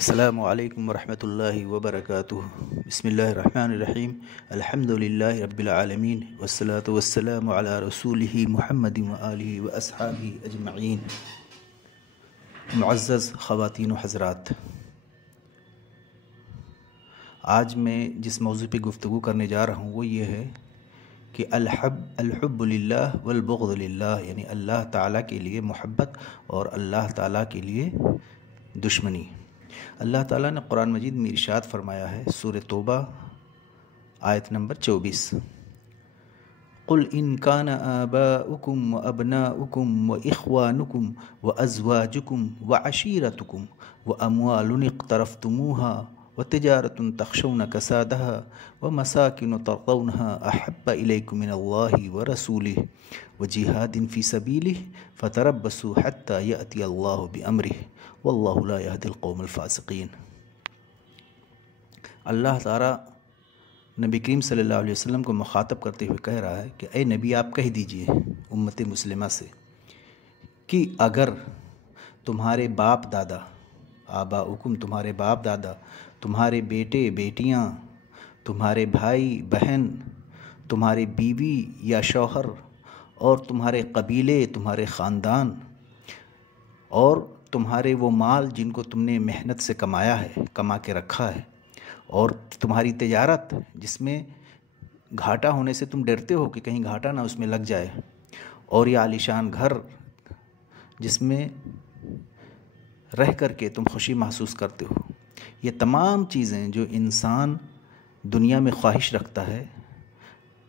السلام علیکم ورحمۃ اللہ وبرکاتہ۔ بسم اللہ الرحمن الرحیم۔ الحمد للہ رب العالمین والصلاة والسلام علی رسولہ محمد وآلہ واصحابہ اجمعین۔ معزز خواتین و حضرات، آج میں جس موضوع پہ گفتگو کرنے جا رہا ہوں وہ یہ ہے کہ الحب للہ والبغض للہ، یعنی اللہ تعالیٰ کے لیے محبت اور اللہ تعالیٰ کے لیے دشمنی۔ اللہ تعالیٰ نے قرآن مجید میں ارشاد فرمایا ہے، سورہ توبہ آیت نمبر 24، قل ان کان آباؤکم وابناؤکم واخوانکم وازواجکم وعشیرتکم واموال اقترفتموها وتجارة تخشون كسادها ومساكن ترضونها أحب إليكم من الله ورسوله وجهاد في سبيله فتربصوا حتى يأتي الله بأمره والله لا يهدي القوم الفاسقين۔ اللہ تعالیٰ نبی کریم صلی اللہ علیہ وسلم کو مخاطب کرتے ہوئے کہہ رہا ہے کہ اے نبی، آپ کہہ دیجئے امت مسلمہ سے کہ اگر تمہارے باپ دادا، آباؤکم تمہارے باپ دادا، تمہارے بیٹے بیٹیاں، تمہارے بھائی بہن، تمہارے بیوی یا شوہر، اور تمہارے قبیلے، تمہارے خاندان، اور تمہارے وہ مال جن کو تم نے محنت سے کمایا ہے، کما کے رکھا ہے، اور تمہاری تجارت جس میں گھاٹا ہونے سے تم ڈرتے ہو کہ کہیں گھاٹا نہ اس میں لگ جائے، اور یہ عالیشان گھر جس میں رہ کر کے تم خوشی محسوس کرتے ہو، یہ تمام چیزیں جو انسان دنیا میں خواہش رکھتا ہے،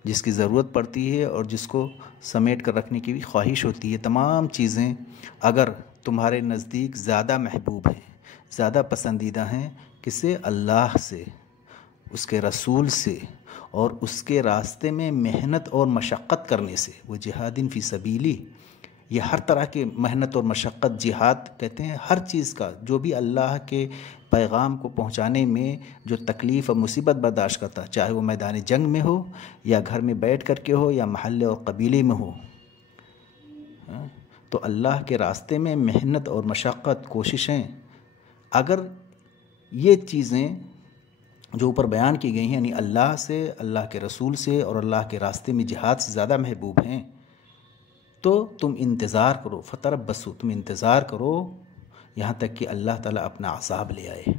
جس کی ضرورت پڑتی ہے اور جس کو سمیٹ کر رکھنے کی بھی خواہش ہوتی ہے، یہ تمام چیزیں اگر تمہارے نزدیک زیادہ محبوب ہیں، زیادہ پسندیدہ ہیں کس سے؟ اللہ سے، اس کے رسول سے، اور اس کے راستے میں محنت اور مشقت کرنے سے، وہ جہاد فی سبیلی، یہ ہر طرح کے محنت اور مشقت، جہاد کہتے ہیں ہر چیز کا جو بھی اللہ کے پیغام کو پہنچانے میں جو تکلیف اور مصیبت برداشت کرتا، چاہے وہ میدان جنگ میں ہو یا گھر میں بیٹھ کر کے ہو یا محلے اور قبیلے میں ہو، تو اللہ کے راستے میں محنت اور مشقت، کوششیں، اگر یہ چیزیں جو اوپر بیان کی گئی ہیں یعنی اللہ سے، اللہ کے رسول سے اور اللہ کے راستے میں جہاد سے زیادہ محبوب ہیں، تو تم انتظار کرو، فتربصوا، تم انتظار کرو یہاں تک کہ اللہ تعالیٰ اپنا عذاب لے آئے،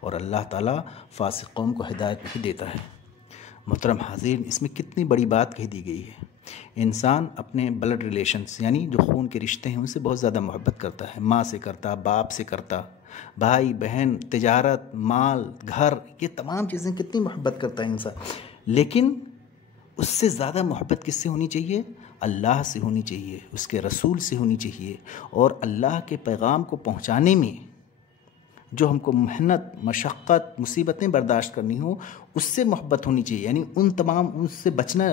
اور اللہ تعالیٰ فاسق قوم کو ہدایت بھی دیتا ہے۔ محترم حاضرین، اس میں کتنی بڑی بات کہہ دی گئی ہے۔ انسان اپنے بلڈ ریلیشنز یعنی جو خون کے رشتے ہیں ان سے بہت زیادہ محبت کرتا ہے، ماں سے کرتا، باپ سے کرتا، بھائی بہن، تجارت، مال، گھر، یہ تمام چیزیں کتنی محبت کرتا ہے انسان، لیکن اس سے زیادہ محبت کس سے ہونی چاہیے؟ اللہ سے ہونی چاہیے، اس کے رسول سے ہونی چاہیے، اور اللہ کے پیغام کو پہنچانے میں جو ہم کو محنت، مشقت، مصیبتیں برداشت کرنی ہو اس سے محبت ہونی چاہیے، یعنی ان سے بچنا،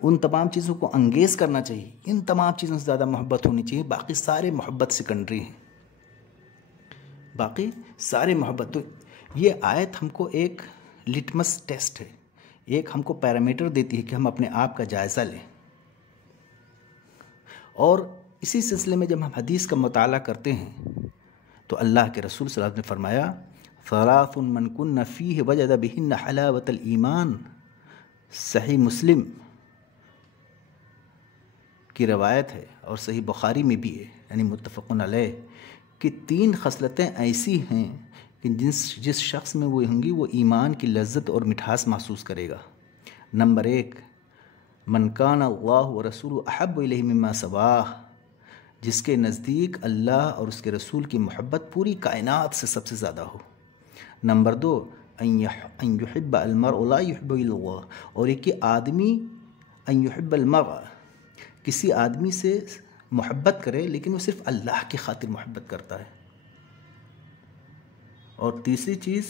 ان تمام چیزوں کو انگیز کرنا چاہیے، ان تمام چیزوں سے زیادہ محبت ہونی چاہیے، باقی سارے محبت سیکنڈری ہیں، باقی سارے محبت۔ تو یہ آیت ہم کو ایک لٹمس ٹیسٹ ہے، ایک ہم کو پیرامیٹر دیتی ہے کہ ہم اپنے آپ کا جائزہ لیں، اور اسی سلسلے میں جب ہم حدیث کا مطالعہ کرتے ہیں تو اللہ کے رسول صلی اللہ علیہ وسلم نے فرمایا، ثلاث من کن فیہ وجد بہن حلاوۃ الایمان، صحیح مسلم کی روایت ہے اور صحیح بخاری میں بھی ہے، یعنی متفقن علیہ، کہ 3 خصلتیں ایسی ہیں کہ جس شخص میں وہ ہوں گی وہ ایمان کی لذت اور مٹھاس محسوس کرے گا۔ نمبر 1، من کان اللہ ورسولہ احب الیہ مما سواہ، جس کے نزدیک اللہ اور اس کے رسول کی محبت پوری کائنات سے سب سے زیادہ ہو۔ نمبر 2، ان یحب المرء لا یحب الا اللہ، اور ایک آدمی ان یحب المرء، کسی آدمی سے محبت کرے لیکن وہ صرف اللہ کی خاطر محبت کرتا ہے۔ اور تیسری چیز،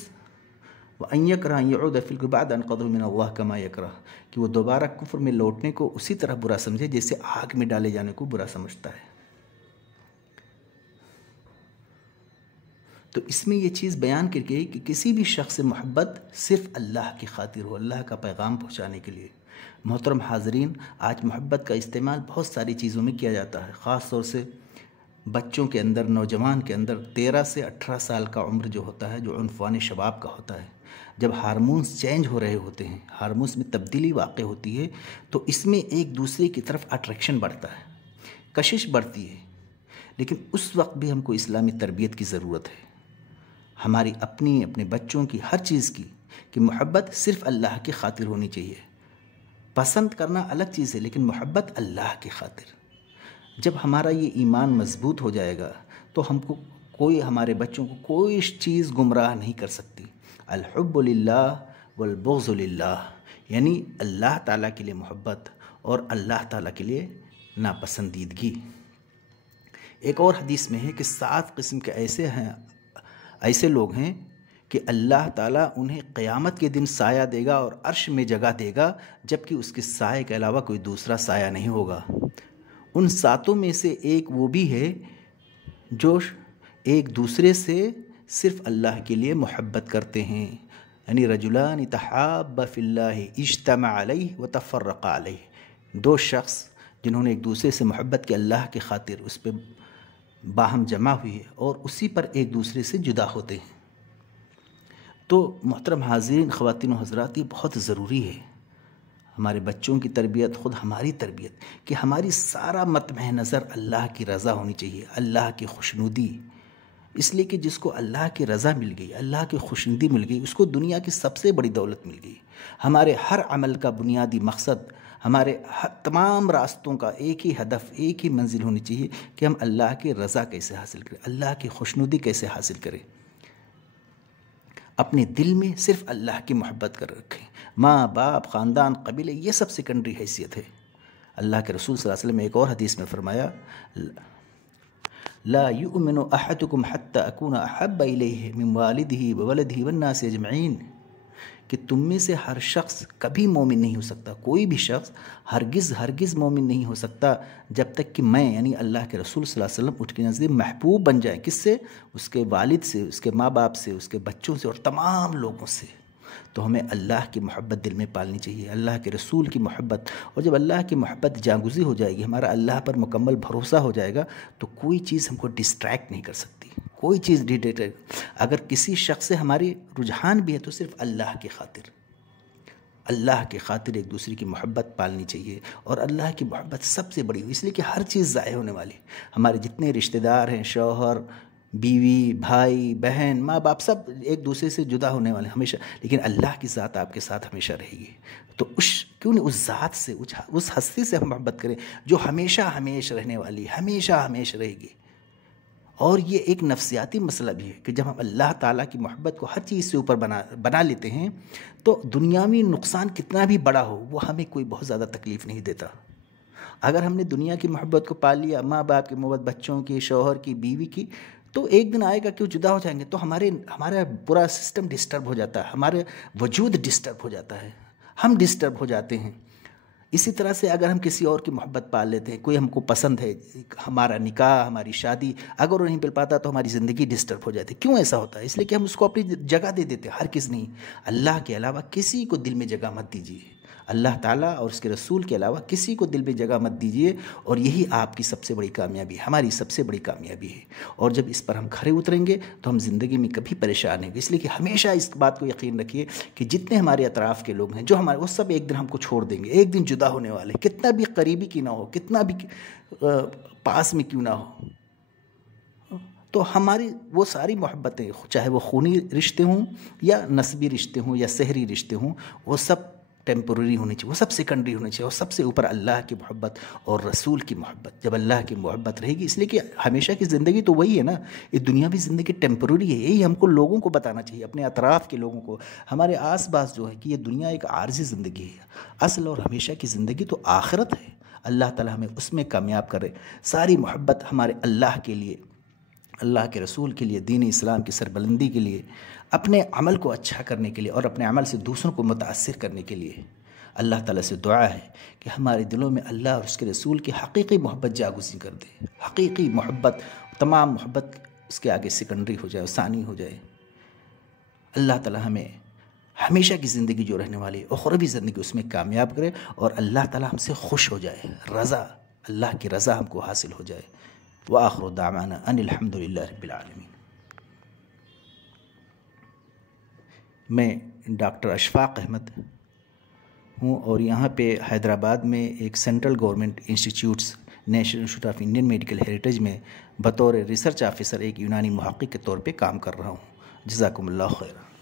وَأَن يَكْرَهَ أَن يَعُودَ فِي الْكُفْرِ بَعْدَ أَنْ قَدَرَ مِنَ اللَّهِ كَمَا يَكْرَهُ، کہ وہ دوبارہ کفر میں لوٹنے کو اسی طرح برا سمجھے جیسے آگ میں ڈالے جانے کو برا سمجھتا ہے۔ تو اس میں یہ چیز بیان کی گئی کہ کسی بھی شخص سے محبت صرف اللہ کی خاطر ہو، اللہ کا پیغام پہنچانے کے لیے۔ محترم حاضرین، آج محبت کا استعمال بہت ساری چیزوں میں کیا جاتا ہے، خاص طور سے بچوں کے اندر، نوجوان کے اندر 13 سے 18 سال کا عمر جو ہوتا ہے، جو عنفوان شباب کا ہوتا ہے، جب ہارمونز چینج ہو رہے ہوتے ہیں، ہارمونز میں تبدیلی واقع ہوتی ہے، تو اس میں ایک دوسرے کی طرف اٹریکشن بڑھتا ہے، کشش بڑھتی ہے۔ لیکن اس وقت بھی ہم کو اسلامی تربیت کی ضرورت ہے، ہماری اپنے بچوں کی، ہر چیز کی، کہ محبت صرف اللہ کی خاطر ہونی چاہیے۔ پسند کرنا الگ چیز ہے، لیکن محبت اللہ کی خاطر۔ جب ہمارا یہ ایمان مضبوط ہو جائے گا تو ہم کو ہمارے بچوں کو کوئی چیز گمراہ نہیں کر سکتی۔ الحب للہ والبغض للہ، یعنی اللہ تعالیٰ کے لیے محبت اور اللہ تعالیٰ کے لیے ناپسندیدگی۔ ایک اور حدیث میں ہے کہ 7 قسم کے ایسے لوگ ہیں کہ اللہ تعالیٰ انہیں قیامت کے دن سایہ دے گا اور عرش میں جگہ دے گا، جبکہ اس کے سائے کے علاوہ کوئی دوسرا سایہ نہیں ہوگا۔ ان 7 میں سے ایک وہ بھی ہے جو ایک دوسرے سے صرف اللہ کے لیے محبت کرتے ہیں، یعنی رجلان تحابا فی اللہ اجتمع علیہ وتفرقا علیہ، 2 شخص جنہوں نے ایک دوسرے سے محبت کی اللہ کی خاطر، اس پہ باہم جمع ہوئی اور اسی پر ایک دوسرے سے جدا ہوتے ہیں۔ تو محترم حاضرین، خواتین و حضرات، یہ بہت ضروری ہے، ہمارے بچوں کی تربیت، خود ہماری تربیت، کہ ہماری سارا مطمع نظر اللہ کی رضا ہونی چاہیے، اللہ کی خوشنودی۔ اس لیے کہ جس کو اللہ کی رضا مل گئی، اللہ کی خوشنودی مل گئی، اس کو دنیا کی سب سے بڑی دولت مل گئی۔ ہمارے ہر عمل کا بنیادی مقصد، ہمارے تمام راستوں کا ایک ہی ہدف، ایک ہی منزل ہونی چاہیے کہ ہم اللہ کی رضا کیسے حاصل کریں، اللہ کی خوشنودی کیسے حاصل کریں۔ اپنے دل میں صرف اللہ کی محبت کر رکھیں۔ ماں باپ، خاندان، قبیلے، یہ سب سیکنڈری حیثیت ہے۔ اللہ کے رسول صلی اللہ علیہ وسلم نے ایک اور حدیث میں فرمایا، لا یؤمن احدکم حتی اکون احب الیہ من والدہ وولدہ والناس اجمعین، کہ تم میں سے ہر شخص کبھی مومن نہیں ہو سکتا، کوئی بھی شخص ہرگز مومن نہیں ہو سکتا جب تک کہ میں، یعنی اللہ کے رسول صلی اللہ علیہ وسلم، اس کے نزدیک محبوب بن جائیں۔ کس سے؟ اس کے والد سے، اس کے ماں باپ سے، اس کے بچوں سے اور تمام لوگوں سے۔ تو ہمیں اللہ کی محبت دل میں پالنی چاہیے، اللہ کے رسول کی محبت، اور جب اللہ کی محبت جاگزی ہو جائے گی، ہمارا اللہ پر مکمل بھروسہ ہو جائے گا، تو کوئی چیز ہم کو ڈسٹریکٹ نہیں کر سکتی، کوئی چیز اگر کسی شخص سے ہماری رجحان بھی ہے تو صرف اللہ کی خاطر، اللہ کی خاطر ایک دوسرے کی محبت پالنی چاہیے۔ اور اللہ کی محبت سب سے بڑی، اس لیے کہ ہر چیز ضائع ہونے والی، ہمارے جتنے رشتہ دار ہیں، شوہر، بیوی، بھائی، بہن، ماں باپ، سب ایک دوسرے سے جدا ہونے والے ہمیشہ، لیکن اللہ کی ذات آپ کے ساتھ ہمیشہ رہے گی۔ تو کیوں نہیں اس ذات سے، اس ہستی سے ہم محبت کریں جو ہمیشہ رہنے والی، ہمیشہ رہے گی۔ اور یہ ایک نفسیاتی مسئلہ بھی ہے کہ جب ہم اللہ تعالیٰ کی محبت کو ہر چیز سے اوپر بنا لیتے ہیں، تو دنیاوی نقصان کتنا بھی بڑا ہو، وہ ہمیں کوئی بہت زیادہ تکلیف نہیں دیتا۔ اگر ہم نے دنیا کی محبت کو پال لیا، ماں باپ کی محبت، بچوں کی، شوہر کی، بیوی کی، تو ایک دن آئے گا کہ وہ جدا ہو جائیں گے، تو ہمارا پورا سسٹم ڈسٹرب ہو جاتا ہے، ہمارے وجود ڈسٹرب ہو جاتا ہے، ہم ڈسٹرب ہو جاتے ہیں۔ اسی طرح سے اگر ہم کسی اور کی محبت پال لیتے ہیں، کوئی ہم کو پسند ہے، ہمارا نکاح، ہماری شادی اگر وہ نہیں مل پاتا تو ہماری زندگی ڈسٹرب ہو جاتی ہے۔ کیوں ایسا ہوتا ہے؟ اس لیے کہ ہم اس کو اپنی جگہ دے دیتے ہیں، ہر کس نہیں۔ اللہ کے علاوہ کسی کو دل میں جگہ مت دیجیے، اللہ تعالیٰ اور اس کے رسول کے علاوہ کسی کو دل میں جگہ مت دیجیے، اور یہی آپ کی سب سے بڑی کامیابی ہے، ہماری سب سے بڑی کامیابی ہے۔ اور جب اس پر ہم کھرے اتریں گے تو ہم زندگی میں کبھی پریشان نہیں گے۔ اس لیے کہ ہمیشہ اس بات کو یقین رکھیے کہ جتنے ہمارے اطراف کے لوگ ہیں، جو وہ سب ایک دن ہم کو چھوڑ دیں گے، ایک دن جدا ہونے والے ہیں، کتنا بھی قریبی کی نہ ہو، کتنا بھی پاس میں کیوں نہ ہو۔ تو ہماری وہ ساری محبتیں، چاہے وہ خونی رشتے ہوں یا نسبی رشتے ہوں یا سحری رشتے ہوں، وہ سب ٹیمپرری ہونی چاہیے، وہ سب سیکنڈری ہونی چاہیے، اور سب سے اوپر اللہ کی محبت اور رسول کی محبت۔ جب اللہ کی محبت رہے گی، اس لیے کہ ہمیشہ کی زندگی تو وہی ہے نا، یہ دنیاوی زندگی ٹیمپرری ہے، یہی ہم کو لوگوں کو بتانا چاہیے، اپنے اطراف کے لوگوں کو، ہمارے آس پاس جو ہے، کہ یہ دنیا ایک عارضی زندگی ہے، اصل اور ہمیشہ کی زندگی تو آخرت ہے۔ اللہ تعالیٰ ہمیں اس میں کامیاب کرے۔ ساری محبت ہمارے اللہ کے لیے، اللہ کے رسول کے لیے، دین اسلام کی سربلندی کے لیے، اپنے عمل کو اچھا کرنے کے لیے اور اپنے عمل سے دوسروں کو متاثر کرنے کے لیے۔ اللہ تعالیٰ سے دعا ہے کہ ہمارے دلوں میں اللہ اور اس کے رسول کی حقیقی محبت جاگزین کر دے، حقیقی محبت، تمام محبت اس کے آگے سیکنڈری ہو جائے، ثانی ہو جائے۔ اللہ تعالیٰ ہمیں ہمیشہ کی زندگی جو رہنے والی اخروی زندگی، اس میں کامیاب کرے، اور اللہ تعالیٰ ہم سے خوش ہو جائے، رضا، اللہ کی رضا ہم کو حاصل ہو جائے۔ وآخر دعوانا ان الحمد للہ رب العالمین۔ میں ڈاکٹر اشفاق احمد ہوں اور یہاں پہ حیدرآباد میں ایک central government institutes national institute of Indian medical heritage میں بطور ریسرچ آفیسر ایک یونانی محقق کے طور پہ کام کر رہا ہوں۔ جزاکم اللہ خیر۔